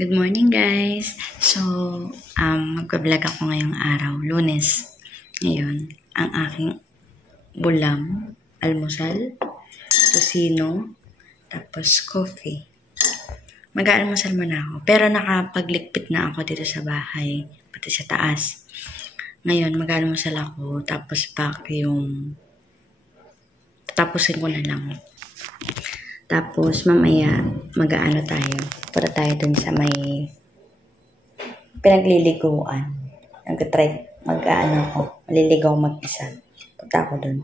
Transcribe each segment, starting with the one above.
Good morning guys! So, magbablog ako ngayong araw, Lunes. Ngayon, ang aking ulam, almusal, tosino, tapos coffee. Mag-aalmusal muna ako. Pero nakapaglikpit na ako dito sa bahay, pati sa taas. Ngayon, mag-aalmusal ako, tapos tatapusin ko na lang. Tapos, mamaya, mag-aano tayo. Para tayo dun sa may pinagliliguan. Mag-aano ako. Maliligaw mag-isa. Punta ako dun.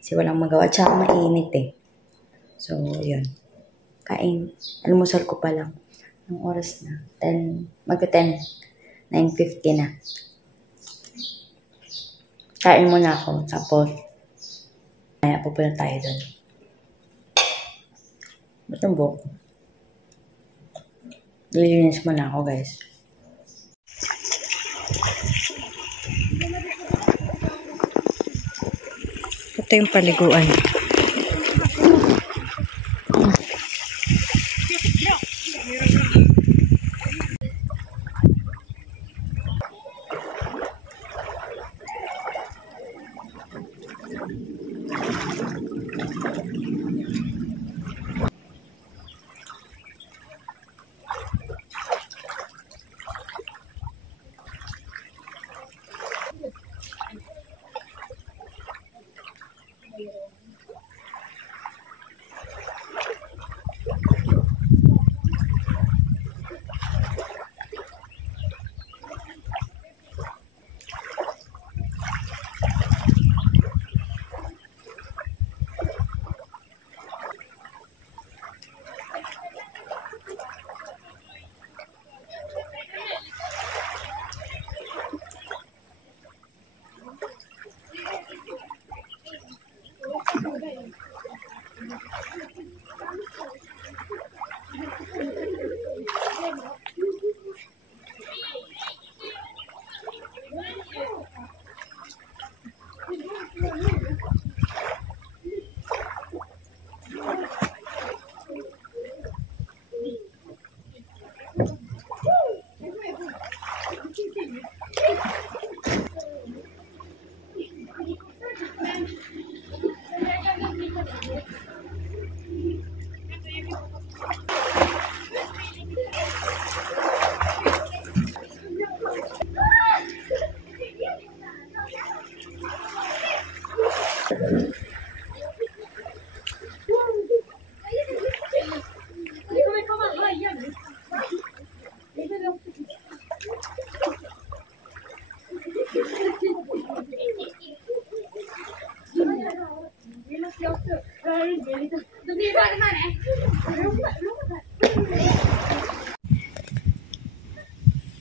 Kasi walang magawa. Tsaka mainit eh. So, yun. Kain. Almusal ko pa lang. Ang oras na. Mag-10. 9:50 na. Kain muna ako. Tapos, mamaya pupunta tayo dun. Ba't ang buhok? Lilinis muna ako, guys. Ito yung paliguan.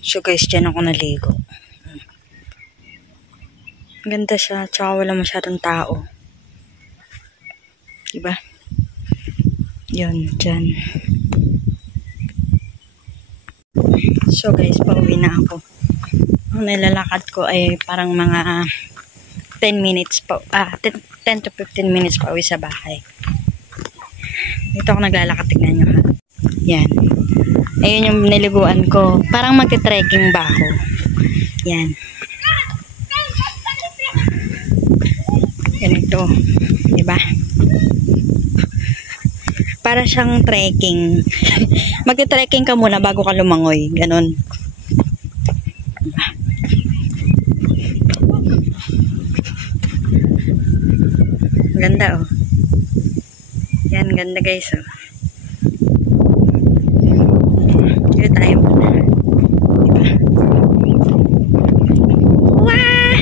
So guys, dyan ako naligo. Ganda siya, tsaka wala masyadong tao. Diba? Yun, dyan. So guys, pauwi na ako. Ang nilalakad ko ay parang mga 10 minutes pa, 10 to 15 minutes pa uwi sa bahay. Dito ako naglalakad, tignan nyo ha. Yan. Ayun yung niliguan ko. Parang magte-trekking ba ako. Yan. Ganito. Diba? Para siyang trekking. Magte-trekking ka muna bago ka lumangoy. Ganon. Diba? Ganda oh. Yan, ganda guys oh. Dito tayo muna. Diba? Wah!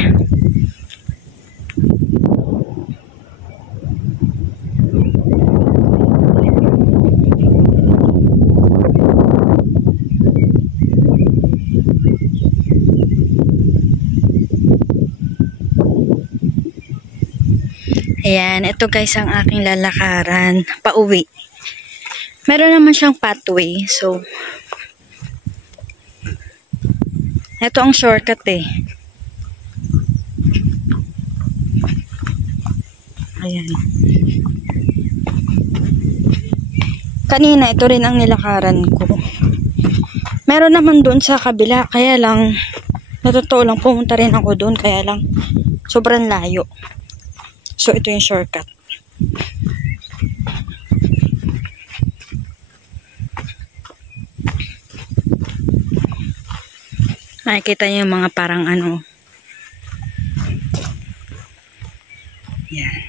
Ayan, ito guys ang aking lalakaran pauwi. Meron naman siyang pathway, so ito ang shortcut eh. Ayan. Kanina, ito rin ang nilakaran ko. Meron naman doon sa kabila, kaya lang, natotoo lang, pumunta rin ako doon, kaya lang, sobrang layo. So, ito yung shortcut. Makikita niyo yung mga parang ano. Yan.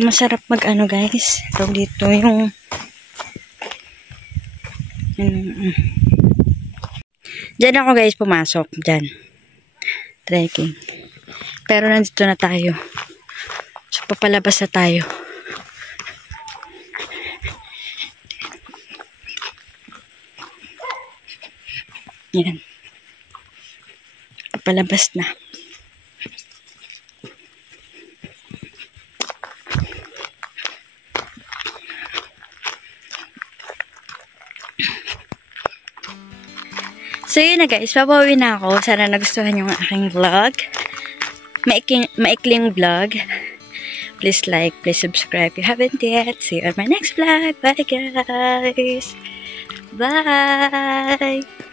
Masarap mag ano guys. Tawag dito yung Diyan ako guys pumasok. Diyan. Trekking. Pero nandito na tayo. So papalabas na tayo. Yan. Papalabas na. So yun na guys, papawi na ako. Sana nagustuhan yung aking vlog. Maikling vlog. Please like, please subscribe if you haven't yet. See you on my next vlog. Bye guys! Bye!